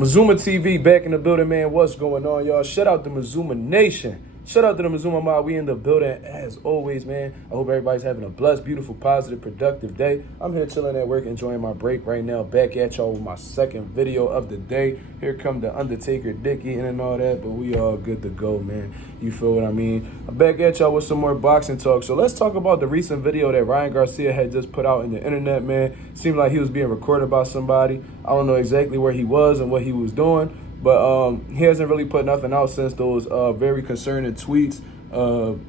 Mazuma TV back in the building, man. What's going on, y'all? Shout out to Mazuma Nation. Shout out to the Mazuma Mob. We in the building as always, man. I hope everybody's having a blessed, beautiful, positive, productive day. I'm here chilling at work, enjoying my break right now. Back at y'all with my second video of the day. Here come the Undertaker, Dick eating and all that, but we all good to go, man. You feel what I mean? I'm back at y'all with some more boxing talk. So let's talk about the recent video that Ryan Garcia had just put out in the internet, man. Seemed like he was being recorded by somebody. I don't know exactly where he was and what he was doing. But he hasn't really put nothing out since those very concerning tweets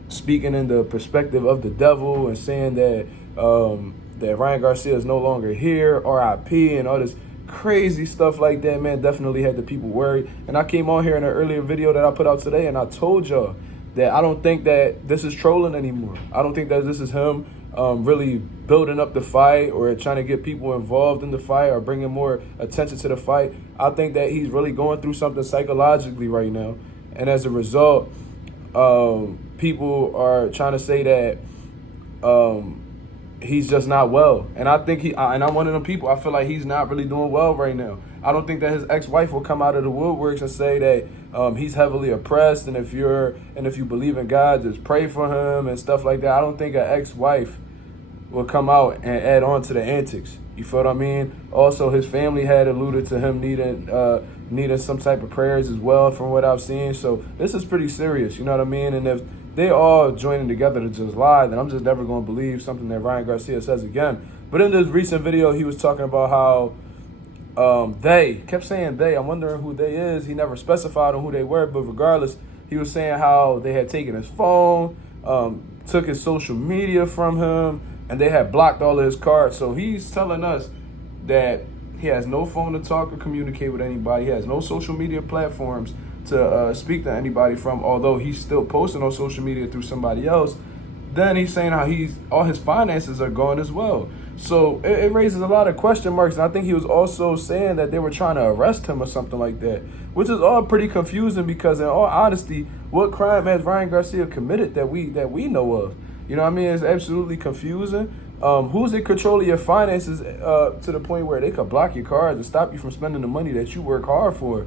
speaking in the perspective of the devil and saying that that Ryan Garcia is no longer here, RIP, and all this crazy stuff like that, man. Definitely had the people worried. And I came on here in an earlier video that I put out today, and I told y'all that I don't think that this is trolling anymore. I don't think that this is him really building up the fight or trying to get people involved in the fight or bringing more attention to the fight. I think that he's really going through something psychologically right now. And as a result, people are trying to say that he's just not well. And I think and I'm one of them people, I feel like he's not really doing well right now. I don't think that his ex-wife will come out of the woodworks and say that he's heavily oppressed, and if you believe in God, just pray for him and stuff like that. I don't think an ex-wife will come out and add on to the antics. You feel what I mean? Also, his family had alluded to him needing some type of prayers as well, from what I've seen. So this is pretty serious. You know what I mean? And if they all joining together to just lie, then I'm just never going to believe something that Ryan Garcia says again. But in this recent video, he was talking about how they kept saying they. I'm wondering who they is. He never specified on who they were, but regardless, he was saying how they had taken his phone, took his social media from him, and they had blocked all of his cards. So he's telling us that he has no phone to talk or communicate with anybody. He has no social media platforms to speak to anybody from, although he's still posting on social media through somebody else. Then he's saying how all his finances are gone as well. So it raises a lot of question marks. And I think he was also saying that they were trying to arrest him or something like that, which is all pretty confusing because, in all honesty, what crime has Ryan Garcia committed that we know of? You know what I mean? It's absolutely confusing. Who's in control of your finances to the point where they could block your cards and stop you from spending the money that you work hard for?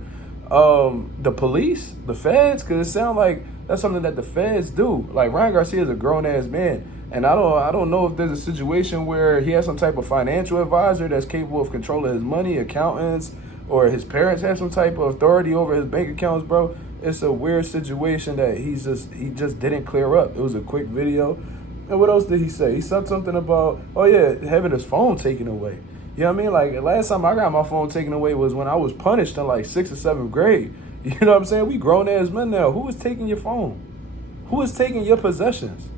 The police, the feds, because it sounds like that's something that the feds do. Like, Ryan Garcia is a grown-ass man, and I don't know if there's a situation where he has some type of financial advisor that's capable of controlling his money, accountants, or his parents have some type of authority over his bank accounts, bro. It's a weird situation that he just didn't clear up. It was a quick video. And what else did he say? He said something about, oh yeah, having his phone taken away. You know what I mean? Like, last time I got my phone taken away was when I was punished in like 6th or 7th grade. You know what I'm saying? We grown-ass men now. Who is taking your phone? Who is taking your possessions?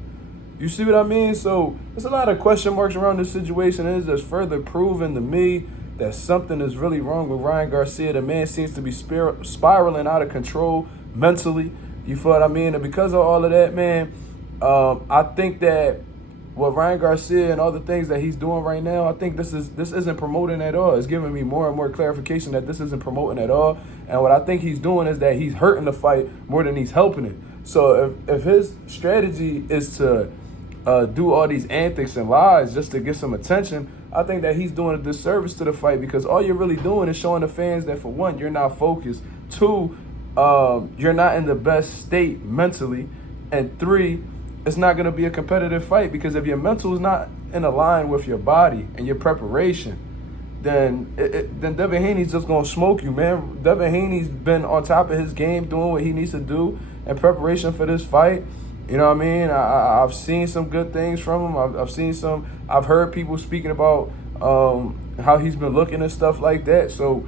You see what I mean? So there's a lot of question marks around this situation. It's just further proven to me that something is really wrong with Ryan Garcia. The man seems to be spiraling out of control mentally. You feel what I mean? And because of all of that, man, I think that what Ryan Garcia and all the things that he's doing right now, I think this isn't promoting at all. It's giving me more and more clarification that this isn't promoting at all. And what I think he's doing is that he's hurting the fight more than he's helping it. So if his strategy is to do all these antics and lies just to get some attention, I think that he's doing a disservice to the fight, because all you're really doing is showing the fans that, for one, you're not focused. 2, you're not in the best state mentally. And 3, it's not going to be a competitive fight, because if your mental is not in a line with your body and your preparation, then Devon Haney's just going to smoke you, man. Devon Haney's been on top of his game, doing what he needs to do in preparation for this fight. You know what I mean? I've seen some good things from him. I've heard people speaking about how he's been looking and stuff like that. So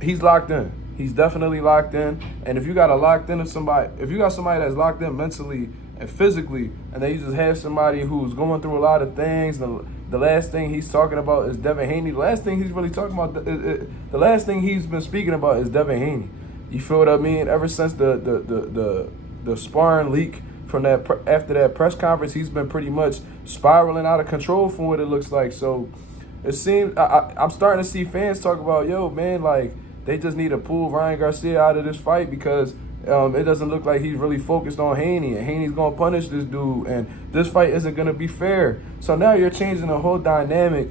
he's locked in. He's definitely locked in. And if you got somebody that's locked in mentally and physically, and then you just have somebody who's going through a lot of things, the last thing he's talking about is Devon Haney. The last thing he's really talking about, the last thing he's been speaking about is Devon Haney. You feel what I mean? Ever since the sparring leak from after that press conference, he's been pretty much spiraling out of control from what it looks like. So it seems I'm starting to see fans talk about, yo, man, like, they just need to pull Ryan Garcia out of this fight, because it doesn't look like he's really focused on Haney, and Haney's going to punish this dude, and this fight isn't going to be fair. So now you're changing the whole dynamic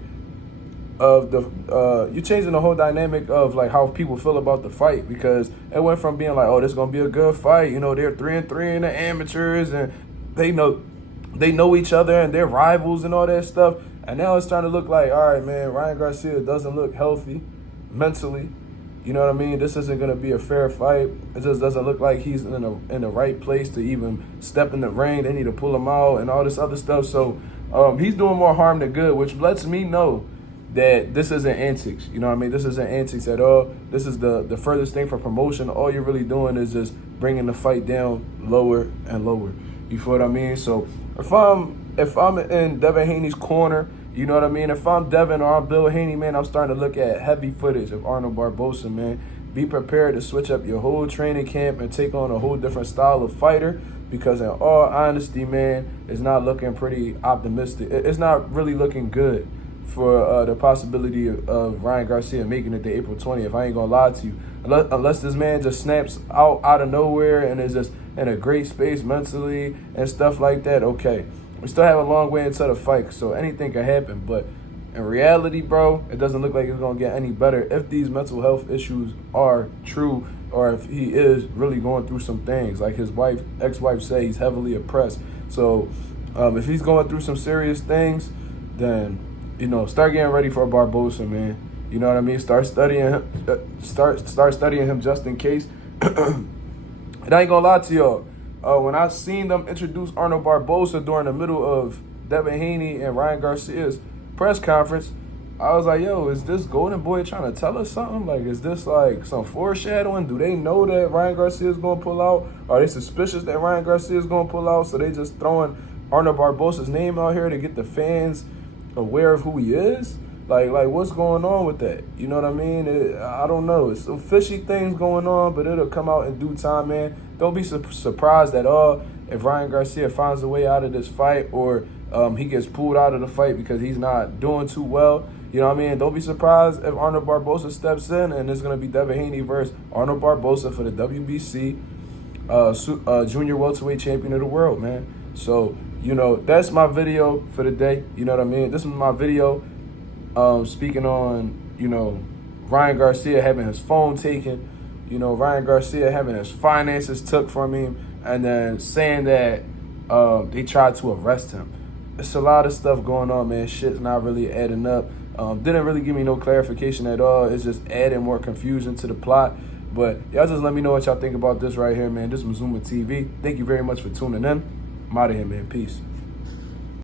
of the you're changing the whole dynamic of like how people feel about the fight, because it went from being like, oh, this is gonna be a good fight. You know, they're 3-3 in the amateurs, and they know each other, and they're rivals and all that stuff. And now it's starting to look like, all right, man, Ryan Garcia doesn't look healthy mentally. You know what I mean? This isn't going to be a fair fight. It just doesn't look like he's in the right place to even step in the ring. They need to pull him out and all this other stuff. So he's doing more harm than good, which lets me know that this isn't antics. You know what I mean? This isn't antics at all. This is the furthest thing from promotion. All you're really doing is just bringing the fight down lower and lower. You feel what I mean? So if I'm in Devon Haney's corner, you know what I mean? If I'm Devon or I'm Bill Haney, man, I'm starting to look at heavy footage of Arnold Barboza, man. Be prepared to switch up your whole training camp and take on a whole different style of fighter, because in all honesty, man, it's not looking pretty optimistic. It's not really looking good for the possibility of Ryan Garcia making it to April 20th. I ain't gonna lie to you. Unless this man just snaps out of nowhere and is just in a great space mentally and stuff like that, okay. We still have a long way into the fight, so anything can happen. But in reality, bro, it doesn't look like it's going to get any better if these mental health issues are true, or if he is really going through some things. Like his ex-wife said, he's heavily oppressed. So if he's going through some serious things, then, you know, start getting ready for Barboza, man. You know what I mean? Start studying him. Start studying him just in case. And I ain't going to lie to y'all. When I seen them introduce Arnold Barboza during the middle of Devon Haney and Ryan Garcia's press conference, I was like, yo, is this Golden Boy trying to tell us something? Like, is this like some foreshadowing? Do they know that Ryan Garcia is going to pull out? Are they suspicious that Ryan Garcia is going to pull out? So they just throwing Arnold Barboza's name out here to get the fans aware of who he is? Like what's going on with that? You know what I mean? I don't know. It's some fishy things going on, but it'll come out in due time, man. Don't be surprised at all if Ryan Garcia finds a way out of this fight, or he gets pulled out of the fight because he's not doing too well. You know what I mean? Don't be surprised if Arnold Barboza steps in and it's going to be Devon Haney versus Arnold Barboza for the WBC junior welterweight champion of the world, man. So, you know, that's my video for the day. You know what I mean? This is my video speaking on, you know, Ryan Garcia having his phone taken, you know, Ryan Garcia having his finances took from him, and then saying that they tried to arrest him. It's a lot of stuff going on, man. Shit's not really adding up. Didn't really give me no clarification at all. It's just adding more confusion to the plot. But y'all just let me know what y'all think about this right here, man. This is Mazuma TV. Thank you very much for tuning in. I'm out of here, man. Peace.